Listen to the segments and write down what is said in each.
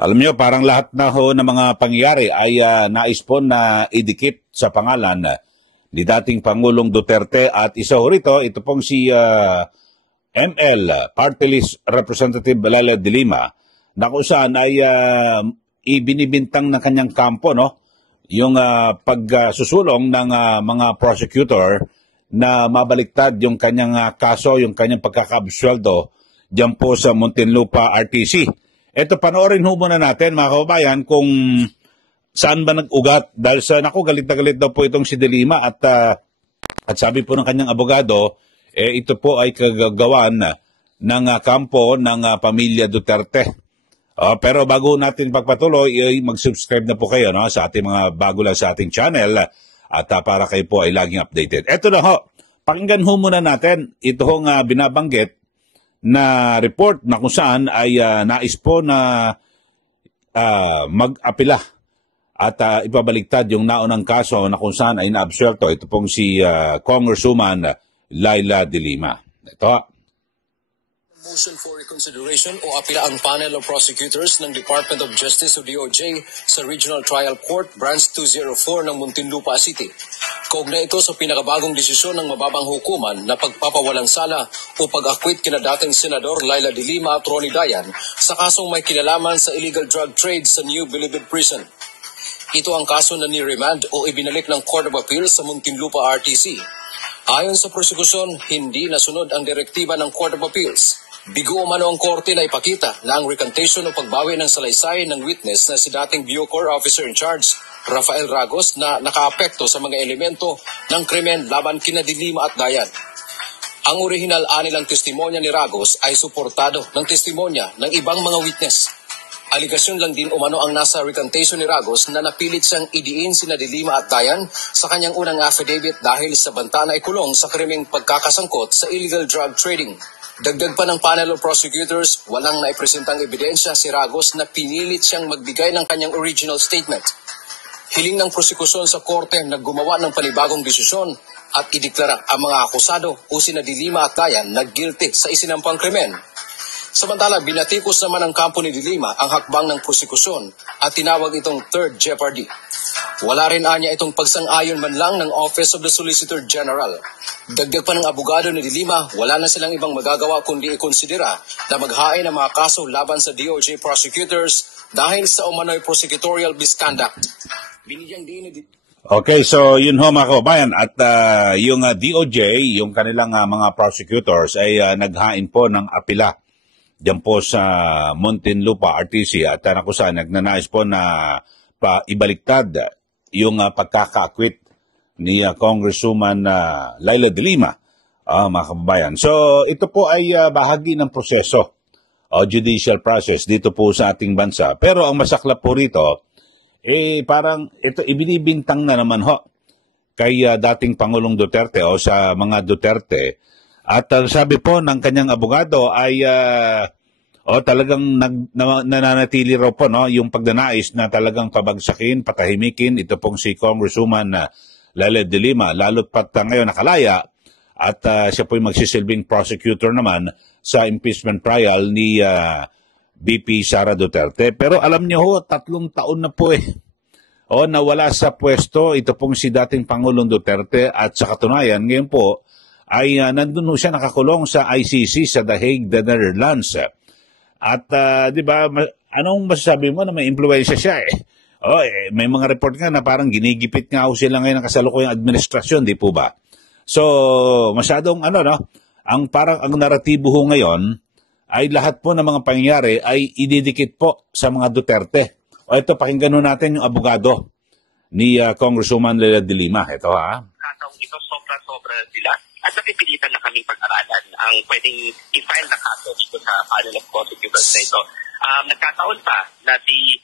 Alam niyo, parang lahat na ho ng mga pangyayari ay nais po na idikit sa pangalan ni dating Pangulong Duterte at isa ho rito, ito pong si ML, Party List Representative Leila de Lima, na kung saan ay ibinibintang ng kanyang kampo, no? Yung pagsusulong ng mga prosecutor na mabaliktad yung kanyang kaso, yung kanyang pagkakabsweldo diyan po sa Muntinlupa RTC. Ito, panoorin ho muna natin, mga kababayan, kung saan ba nag-ugat. Dahil sa, galit na galit daw po itong si De Lima at sabi po ng kanyang abogado, ito po ay kagagawan ng kampo ng pamilya Duterte. Pero bago natin pagpatuloy, mag-subscribe na po kayo, no, sa ating mga bago lang sa ating channel at para kayo po ay laging updated. Ito na ho, pakinggan ho muna natin ito hong binabanggit na report na kung saan ay nais po na mag-apila at ipabaliktad yung naunang kaso na kung saan ay naabsuelto. Ito pong si Congresswoman Leila de Lima. Ito. Motion for reconsideration o apila ang panel of prosecutors ng Department of Justice o DOJ sa Regional Trial Court Branch 204 ng Muntinlupa City. Kaugnay ito sa pinakabagong desisyon ng mababang hukuman na pagpapawalang sala o pag-acquit kina dating Senador Leila de Lima at Ronnie Dayan sa kasong may kinalaman sa illegal drug trade sa New Bilibid Prison. Ito ang kaso na ni-remand o ibinalik ng Court of Appeals sa Muntinlupa RTC. Ayon sa prosekusyon, hindi nasunod ang direktiba ng Court of Appeals. Bigo umano ang korte na ipakita na ang recantation o pagbawi ng salaysay ng witness na si dating Bucor Officer in Charge, Rafael Ragos, na nakaapekto sa mga elemento ng krimen laban kina de Lima at Dayan. Ang orihinal anilang testimonya ni Ragos ay suportado ng testimonya ng ibang mga witness. Aligasyon lang din umano ang nasa recantation ni Ragos na napilit siyang idiin sina de Lima at Dayan sa kanyang unang affidavit dahil sa banta na ikulong sa krimeng pagkakasangkot sa illegal drug trading. Dagdag pa ng panel of prosecutors, walang naipresentang ebidensya si Ragos na pinilit siyang magbigay ng kanyang original statement. Hiling ng prosekusyon sa korte na gumawa ng panibagong desisyon at ideklara ang mga akusado o sina de Lima at Dayan na guilty sa isinampang krimen. Samantala, binatikos naman ng kampo ni de Lima ang hakbang ng prosekusyon at tinawag itong third jeopardy. Wala rin anya itong pagsang-ayon man lang ng Office of the Solicitor General. Dagdag pa ng abogado ni de Lima, wala na silang ibang magagawa kundi ikonsidera na maghain ng mga kaso laban sa DOJ prosecutors dahil sa umano'y prosecutorial misconduct. Binigyang din ni Okay, so yun ho mga kababayan, at yung DOJ, yung kanilang mga prosecutors ay naghain po ng apila diyan po sa Muntinlupa RTC at nakusa nagnanais po na ibaliktad yung pagkaka-acquit ni Congresswoman Leila de Lima, mga kababayan. So ito po ay bahagi ng proseso o judicial process dito po sa ating bansa. Pero ang masaklap po rito, parang ito ibinibintang na naman ho kay dating Pangulong Duterte o sa mga Duterte. At sabi po ng kanyang abogado ay talagang nananatili raw po, no, yung pagnanais na talagang pabagsakin, patahimikin ito pong si Congresswoman Leila de Lima, lalo't pat ngayon nakalaya at siya po'y magsisilbing prosecutor naman sa impeachment trial ni VP Sara Duterte. Pero alam niyo ho, 3 taon na po nawala sa pwesto ito pong si dating Pangulong Duterte at sa katunayan ngayon po ay nandun siya nakakulong sa ICC sa The Hague, the Netherlands. At di ba, anong masasabi mo na may impluwensya siya may mga report nga na parang ginigipit nga ho sila ngayon ng kasalukuyang administrasyon, di po ba? So, masyadong ang parang ang naratibo ho ngayon ay lahat po ng mga pangyayari ay ididikit po sa mga Duterte. O ito, pakinggan ho natin yung abogado ni Congresswoman Leila de Lima. Ito Kataong ito, sobra-sobra sila. At napipilitan na kaming pag-aralan ang pwedeng i-file na kaso dito sa panel of prosecutors na ito. Nagkataon pa na si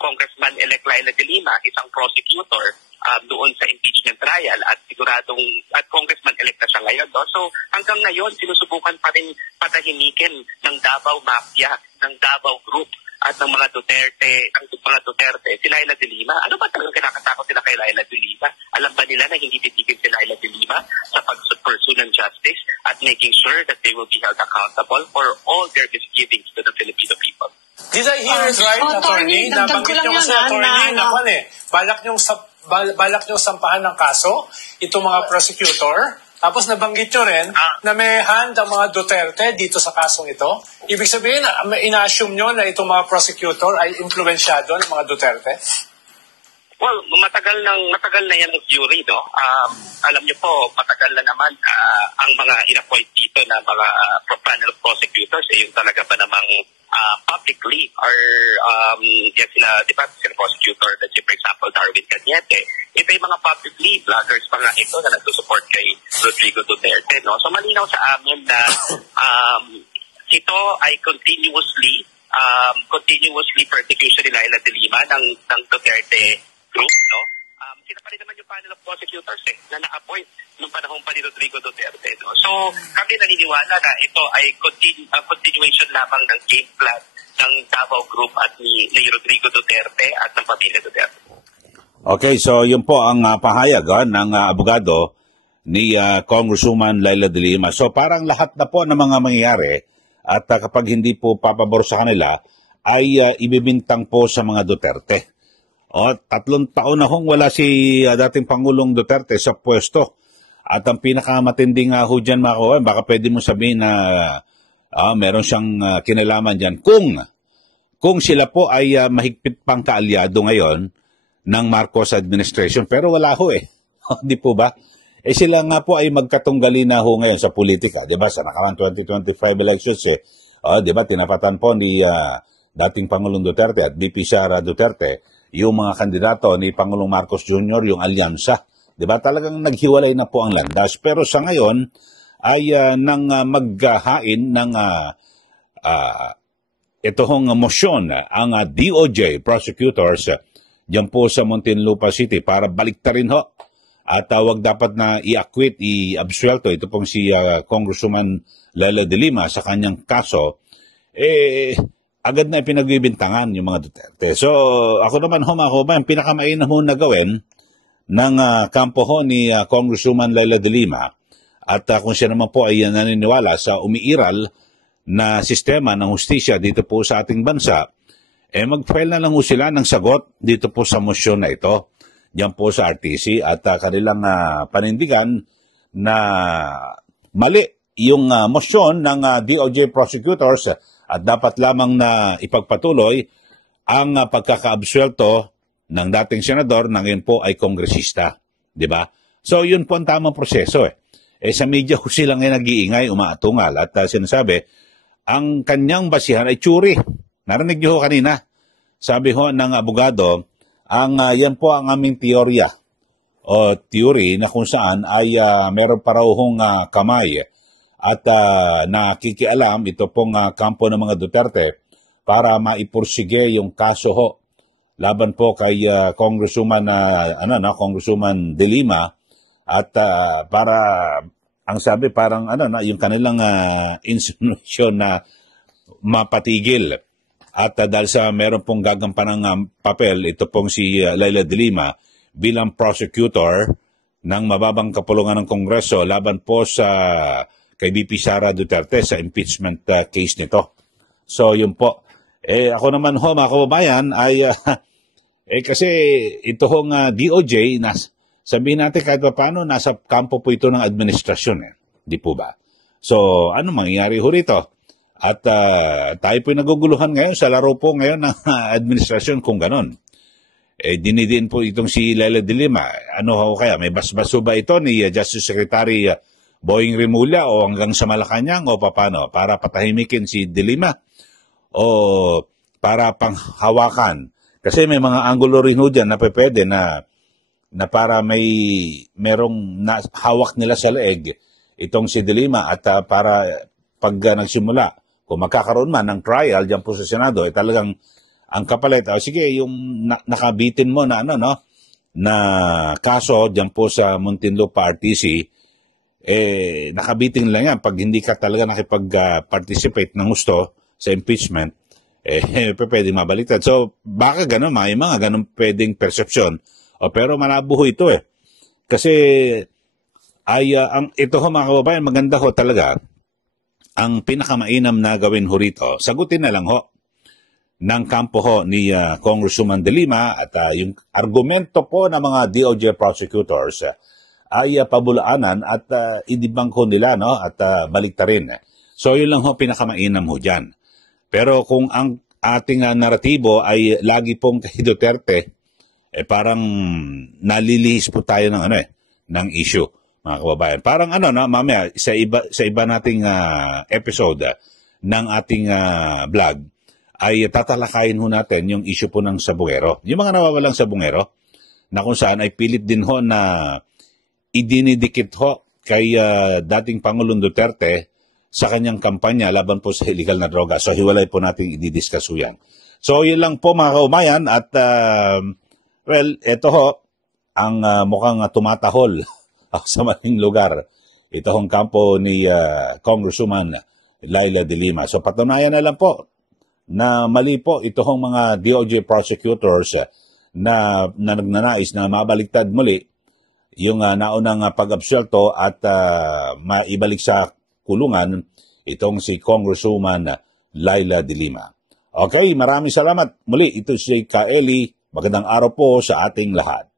Congressman-elect Leila de Lima, isang prosecutor doon sa impeachment trial at siguradong at Congressman-elect na siya ngayon. No? So hanggang ngayon, sinusubukan pa rin patahimikin ng Davao Mafia, ng Davao Group at ng mga Duterte, si Leila de Lima. Ano ba talagang kinakatakot nila kay Leila de Lima? Alam ba nila na hindi titigil si Leila de Lima sa pag-pursue ng justice at making sure that they will be held accountable for all their misgivings to the Filipino people? Did I hear it right, attorney? dagdag ko Nabanggit lang nyo yun, kasi, attorney, na balak nyo sampahan ng kaso, itong mga prosecutor, tapos nabanggit nyo rin na may hand ang mga Duterte dito sa kasong ito. Ibig sabihin, ina-assume nyo na itong mga prosecutor ay impluensyado ng mga Duterte? Well, matagal na yan ang theory, no? Alam niyo po, matagal na naman ang mga in-appoint dito na mga panel of prosecutors, yung talaga ba namang publicly or yan sila, di ba, sila prosecutor, let's say, for example, Darwin Cañete. Ito yung mga publicly vloggers pa nga ito na nagsusupport kay Rodrigo Duterte, no? So, malinaw sa amin na ito ay continuously persecution ni Laila de Lima ng Duterte group, no? Sila pa rin naman yung panel of prosecutors na na-appoint nung panahon pa ni Rodrigo Duterte, no? So, kami naniniwala na ito ay continuation lamang ng game plan ng Davao Group at ni Rodrigo Duterte at ng pamilya Duterte. Okay, so yun po ang pahayag ng abogado ni Congresswoman Laila de Lima. So parang lahat na po ng mga mangyayari at kapag hindi po papabor sa kanila ay ibibintang po sa mga Duterte. 3 taon na hong wala si dating Pangulong Duterte sa pwesto. At ang pinakamatinding ho dyan, mga kawan, baka pwede mo sabihin na meron siyang kinalaman dyan. Kung sila po ay mahigpit pang kaalyado ngayon ng Marcos administration, pero wala ho Di po ba? Sila nga po ay magkatunggali na ho ngayon sa politika. Diba? Sa nakarang 2025 elections, diba, tinapatan po ni dating Pangulong Duterte at VP Sara Duterte yung mga kandidato ni Pangulong Marcos Jr., yung alyansa. Diba? Talagang naghiwalay na po ang landas. Pero sa ngayon ay nang maghahain ng itong motion ang DOJ prosecutors dyan po sa Muntinlupa City para baliktarin ho. At wag dapat na i-acquit, i-absuelto ito pong si Congresswoman Laila de Lima sa kanyang kaso, agad na ipinagbibintangan yung mga Duterte. So, ako naman ang pinakamainam ho na gawin ng kampo ho ni Congresswoman Laila de Lima at kung siya naman po ay naniniwala sa umiiral na sistema ng hustisya dito po sa ating bansa, mag-file na lang ho sila ng sagot dito po sa motion na ito, diyan po sa RTC at kanilang panindigan na mali yung motion ng DOJ prosecutors at dapat lamang na ipagpatuloy ang pagkakaabsuelto ng dating senador na ngayon po ay kongresista. Diba? So yun po ang tamang proseso. Sa media ho sila ngayon nag-iingay, umaatungal at sinasabi, ang kanyang basihan ay tsuri. Narinig niyo ho kanina. Sabi ho ng abogado, yan po ang aming teorya o theory na kung saan ay meron pa raw hong kamay at nakikialam ito pong kampo ng mga Duterte para maipursige yung kaso ho laban po kay Congresswoman Congresswoman de Lima at para ang sabi parang yung kanilang insinuasyon na mapatigil. At dahil sa meron pong gagampanang papel, ito pong si Laila de Lima bilang prosecutor ng mababang kapulungan ng Kongreso laban po sa kay VP Sara Duterte sa impeachment case nito. So yun po. Ako naman ho, mga kababayan, ay kasi ito hong DOJ, sabihin natin kahit pa paano, nasa kampo po ito ng administrasyon. Di po ba? So ano mangyayari ho rito? At tayo po'y naguguluhan ngayon sa laro po ngayon ng administrasyon kung ganon. Dinidiin po itong si Laila de Lima. Ano ho kaya? May basbaso ba ito ni Justice Secretary Boying Rimulya o hanggang sa Malacanang o paano? Para patahimikin si de Lima? O para panghawakan? Kasi may mga angulo rin ho dyan na pwede na para merong hawak nila sa leeg itong si de Lima at para pag nagsimula, kung magkakaroon man ng trial dyan po sa Senado, talagang ang kapalit, sige, yung nakabitin mo na na kaso dyan po sa Muntinlupa RTC, nakabitin lang yan. Pag hindi ka talaga nakipag-participate ng gusto sa impeachment, pwede mabaliktad. So, baka gano'n, may mga gano'n pwedeng perception. Pero malabo ho ito Kasi, ito ho mga kababayan, maganda ho talaga. Ang pinakamainam na gawin ho rito, sagutin na lang ho. ng kampo ho ni Congresswoman De Lima at yung argumento po ng mga DOJ prosecutors ay pabulaanan at idibangko nila, no, at baliktarin. So yun lang ho pinakamainam ho dyan. Pero kung ang ating naratibo ay lagi pong kay Duterte, parang nalilihis po tayo ng ng issue, mga kababayan. Parang mamaya sa iba nating episode ng ating vlog ay tatalakayin ho natin yung issue po ng sabungero. Yung mga nawawalang sabungero na kung saan ay pilit din ho na idinidikit ho kay dating Pangulong Duterte sa kanyang kampanya laban po sa illegal na droga. So hiwalay po natin i-discuss yan. So yun lang po mga kaumayan at well, ito ho ang mukhang tumatahol sa maling lugar. Ito hong kampo ni Congresswoman Leila De Lima. So patunayan na lang po na mali po ito hong mga DOJ prosecutors na nagnanais na mabaliktad muli yung naunang pag-absuelto at maibalik sa kulungan itong si Congresswoman Leila De Lima. Okay, maraming salamat. Muli, ito si Kaeli. Magandang araw po sa ating lahat.